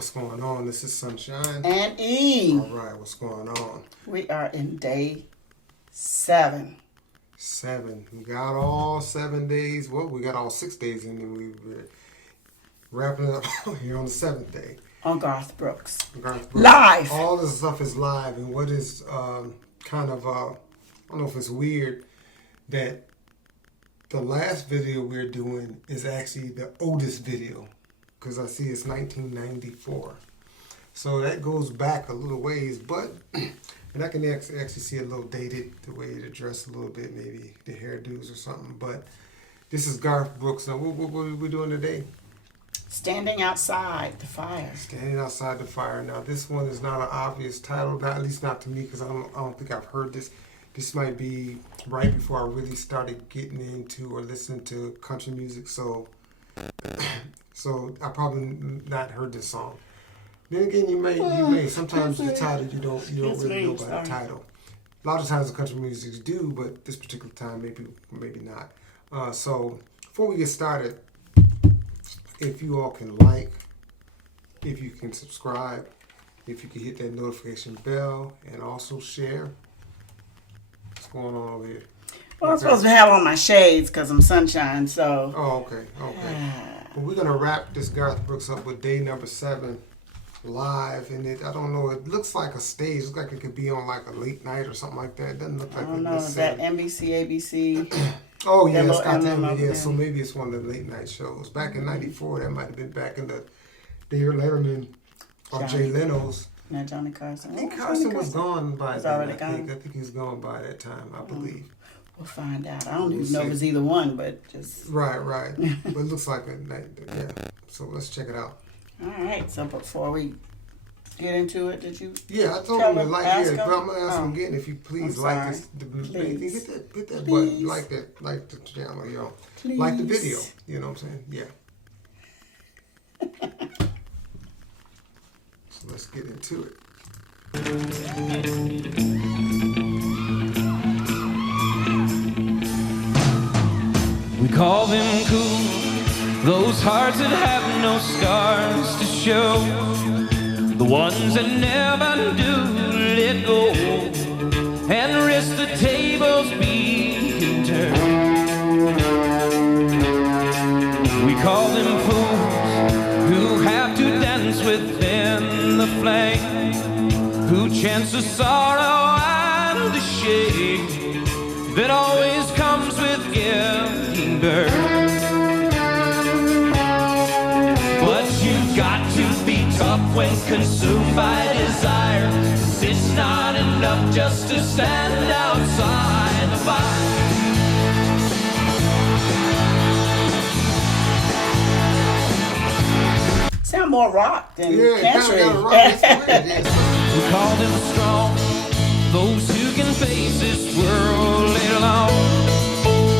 what's going on? This is Sunshine. And E. All right, what's going on? We are in day 7. 7. We got all 7 days. Well, we got all 6 days in, and we're wrapping it up here on the 7th day. On Garth Brooks. Garth Brooks. Live! All this stuff is live, and what is kind of, I don't know if it's weird that the last video we're doing is actually the oldest video, because I see it's 1994. So that goes back a little ways, but and I can actually see a little dated, the way it dressed a little bit, maybe the hairdos or something. But this is Garth Brooks. Now, what are we doing today? Standing outside the fire. Standing outside the fire. Now, this one is not an obvious title, at least not to me, because I don't think I've heard this. This might be right before I really started getting into or listening to country music, so I probably not heard this song. Then again, you may. Sometimes the title you don't really know by the title. A lot of times the country music do, but this particular time maybe not. So before we get started, if you all can like, if you can subscribe, if you can hit that notification bell, and also share. What's going on over here? Well, I'm supposed to have on my shades because I'm sunshine, so. Oh, okay. Well, we're going to wrap this Garth Brooks up with day number 7 live. And I don't know, it looks like a stage. It looks like it could be on like a late night or something like that. It doesn't look like I don't know, is that NBC, ABC? Oh, yeah, it's got them. Yeah, so maybe it's one of the late night shows. Back in 94, that might have been back in the David Letterman or Jay Leno's. Not Johnny Carson. I think Carson was gone by then. Already gone? I think he's gone by that time, I believe. We'll find out. I don't even know if it's either one, but just... Right. But it looks like a night, yeah. So let's check it out. All right, so before we get into it, did you... Yeah, I told him to like it, but I'm going to ask him Oh. again if you please like this. Please. Hit that Please. button, like the channel, you know. Like the video, you know what I'm saying? Yeah. So let's get into it. We call them cool, those hearts that have no scars to show, the ones that never do let go and risk the tables being turned. We call them fools who have to dance within the flame, who chance the sorrow and the shame that always comes with giving birth. But you've got to be tough when consumed by desire. It's not enough just to stand outside the fire. Sound more rock than country. We call them strong, those who can face this world alone,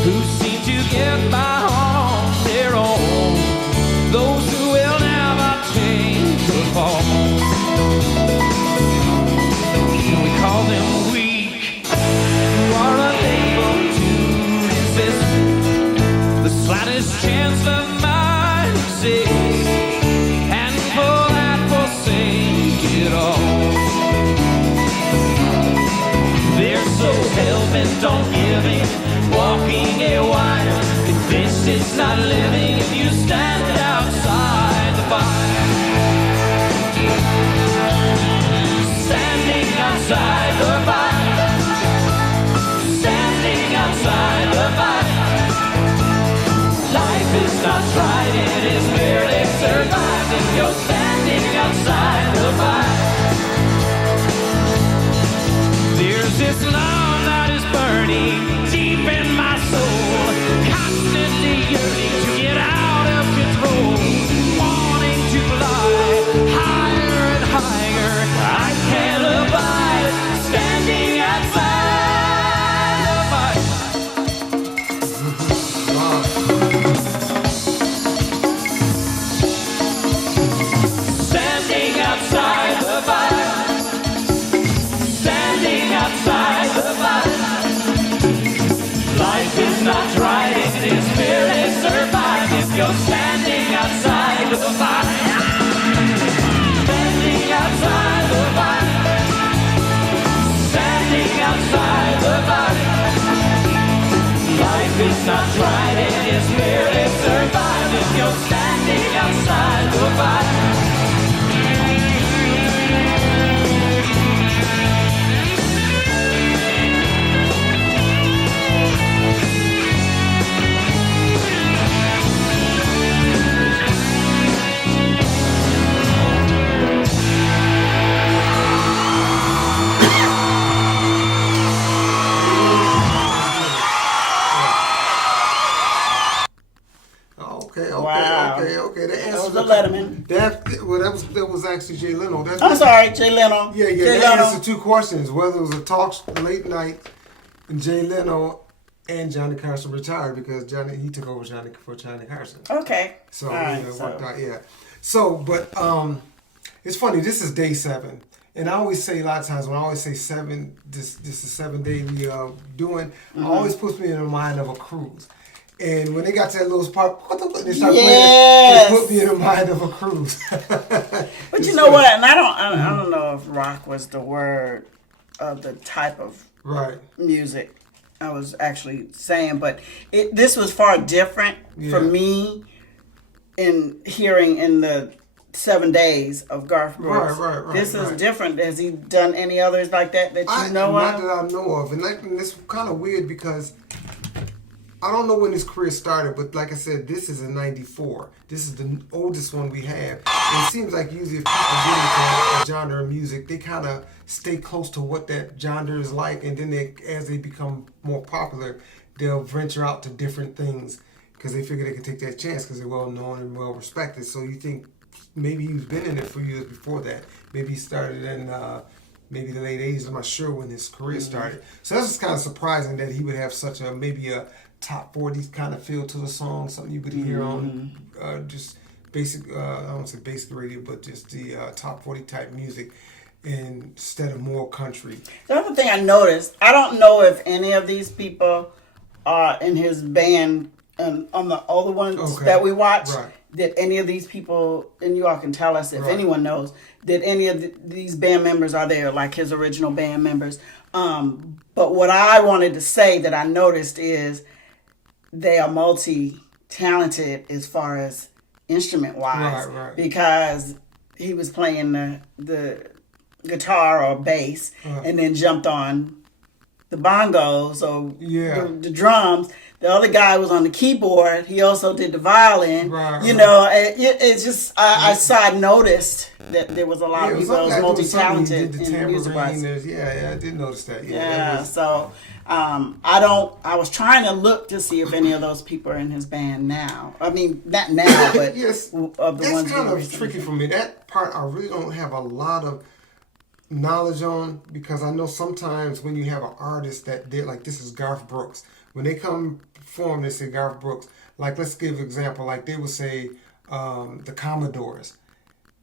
who seem to get by on their own, those who will never take the fall. We call them weak, who are unable to resist the slightest chance of mine exists, and for that forsake it all. They're so hell-bent on giving, walking a wire, convinced it's not living if you stand outside the fire. Standing outside the fire, standing outside the fire. Life is not tried, it is merely survived if you're standing outside the fire. There's this love that is burning deep in my soul, constantly yearning to get out of control, wanting to fly higher and higher. I can't abide standing outside the fire. Standing outside the fire. Standing outside the fire. Life is not right, it is merely survive if you're standing outside the fire. That was actually Jay Leno. I'm sorry, Jay Leno. Yeah, Jay that Leno. answered two questions: whether it was a talk late night, and Jay Leno and Johnny Carson retired because he took over for Johnny Carson. Okay. So All right, it worked out. Yeah. So, but it's funny. This is day 7, and I always say a lot of times when I always say 7, this is 7 day we doing. It always puts me in the mind of a cruise. And when they got to that little part, they started playing. It put me in the mind of a cruise. But you know what? And I don't know if rock was the word of the type of music I was actually saying, but this was far different for me in hearing in the 7 days of Garth Brooks. Right. This is different. Has he done any others like that you know not of? Not that I know of. And it's kind of weird because I don't know when his career started, but like I said, this is in '94. This is the oldest one we have. And it seems like usually if people get into a genre of music, they kind of stay close to what that genre is like, and then as they become more popular, they'll venture out to different things because they figure they can take that chance because they're well known and well respected. So you think maybe he's been in it for years before that. Maybe he started in maybe the late '80s. I'm not sure when his career started. So that's just kind of surprising that he would have such maybe a top 40 kind of feel to the song, something you would hear on just basic, I don't want to say basic radio, but just the top 40 type music instead of more country. The other thing I noticed, I don't know if any of these people are in his band on the older ones that we watch. Right. Did any of these people, and you all can tell us if anyone knows, did any of these band members are there, like his original band members? But what I wanted to say that I noticed is they are multi-talented as far as instrument-wise. Right. Because he was playing the guitar or bass and then jumped on the bongos or the drums. The other guy was on the keyboard. He also did the violin. You know, it's just I noticed that there was a lot of people that was multi-talented in music-wise. I did notice that. So I was trying to look to see if any of those people are in his band now. I mean, not now, but yes, of the ones that's kind of tricky for me. That part I really don't have a lot of knowledge on because I know sometimes when you have an artist that did like this is Garth Brooks. When they come perform, they say Garth Brooks. Like, let's give an example. Like, they would say the Commodores.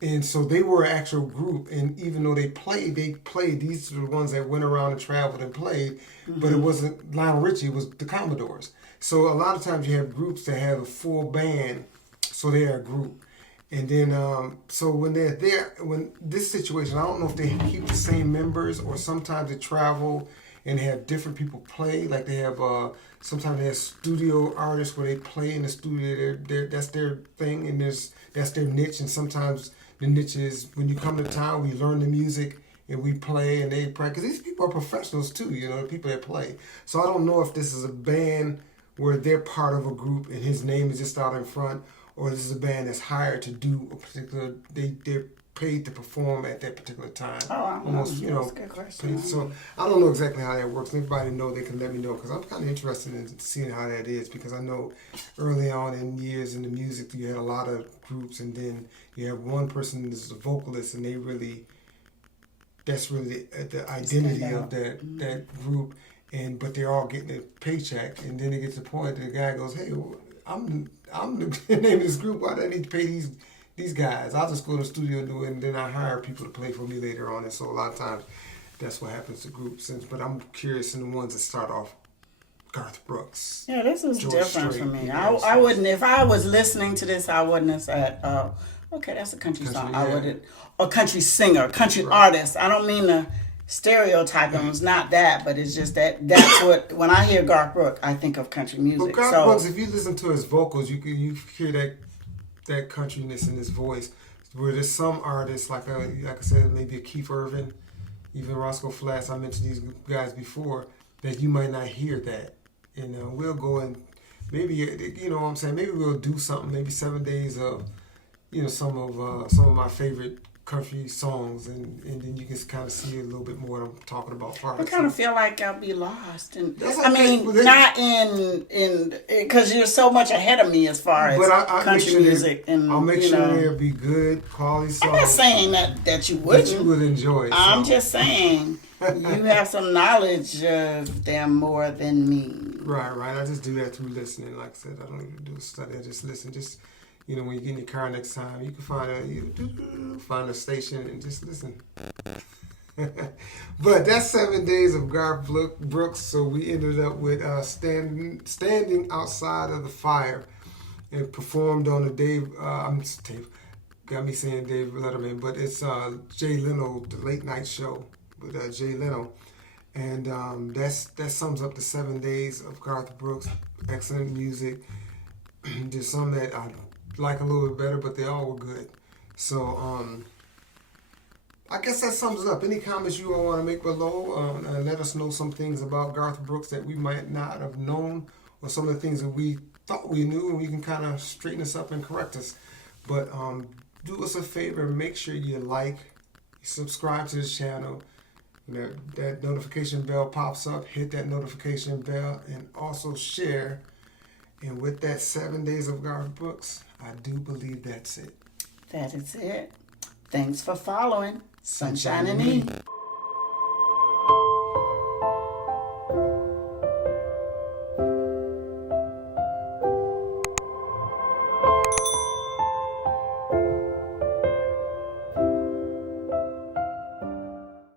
And so they were an actual group. And even though they played. These are the ones that went around and traveled and played. But it wasn't Lionel Richie. It was the Commodores. So a lot of times you have groups that have a full band. So they are a group. And then, so when they're there, when this situation, I don't know if they keep the same members or sometimes they travel and have different people play. Like they have, sometimes they have studio artists where they play in the studio. That's their thing, and that's their niche. And sometimes the niche is when you come to town, we learn the music and we play and they practice. These people are professionals too, you know, the people that play. So I don't know if this is a band where they're part of a group and his name is just out in front, or this is a band that's hired to do a particular. They're paid to perform at that particular time. Almost, you know. That's a good question. So I don't know exactly how that works. Anybody know, they can let me know because I'm kind of interested in seeing how that is because I know early on in years in the music you had a lot of groups and then you have one person that's a vocalist and that's really the identity of that group, but they're all getting a paycheck and then it gets to the point that the guy goes, hey, I'm the name of this group. Why do I need to pay these guys? I'll just go to the studio and do it, and then I hire people to play for me later on. And so a lot of times, that's what happens to groups. But I'm curious in the ones that start off, Garth Brooks. Yeah, this is George different Strait, for me. You know, I wouldn't, if I was listening to this, I wouldn't have said, okay, that's a country song. Yeah. I wouldn't, or country singer, country artist. I don't mean to stereotype him. It's not that, but it's just that's what, when I hear Garth Brooks, I think of country music. But Garth Brooks, if you listen to his vocals, you hear that countryness in his voice. Where there's some artists, like I said, maybe a Keith Urban, even Roscoe Flats, I mentioned these guys before, that you might not hear that. And we'll go and maybe, you know what I'm saying, maybe we'll do something, maybe 7 days of, you know, some of my favorite country songs, and then you can kind of see a little bit more what I'm talking about. I kind of feel like I'll be lost, and That's I okay. mean, Well, not in because you're so much ahead of me as far as I'll country make sure music, and I'll make you sure know, they'll be good quality songs. I'm not saying that you wouldn't. That you would enjoy. I'm so. just saying you have some knowledge of them more than me. Right. I just do that through listening. Like I said, I don't even do a study. I just listen. Just when you get in your car next time, you can find a station and just listen. But that's 7 days of Garth Brooks. So we ended up with standing outside of the fire, and performed on the Dave. Got me saying Dave Letterman, but it's Jay Leno, the late night show with Jay Leno. And that sums up the 7 days of Garth Brooks. Excellent music. There's some that I like a little bit better, but they all were good. So I guess that sums it up. Any comments you all want to make below? Let us know some things about Garth Brooks that we might not have known, or some of the things that we thought we knew, and we can kind of straighten us up and correct us. But do us a favor. Make sure you like, subscribe to this channel. That notification bell pops up. Hit that notification bell, and also share. And with that 7 days of Garth Brooks, I do believe that's it. That is it. Thanks for following Sunshine and E.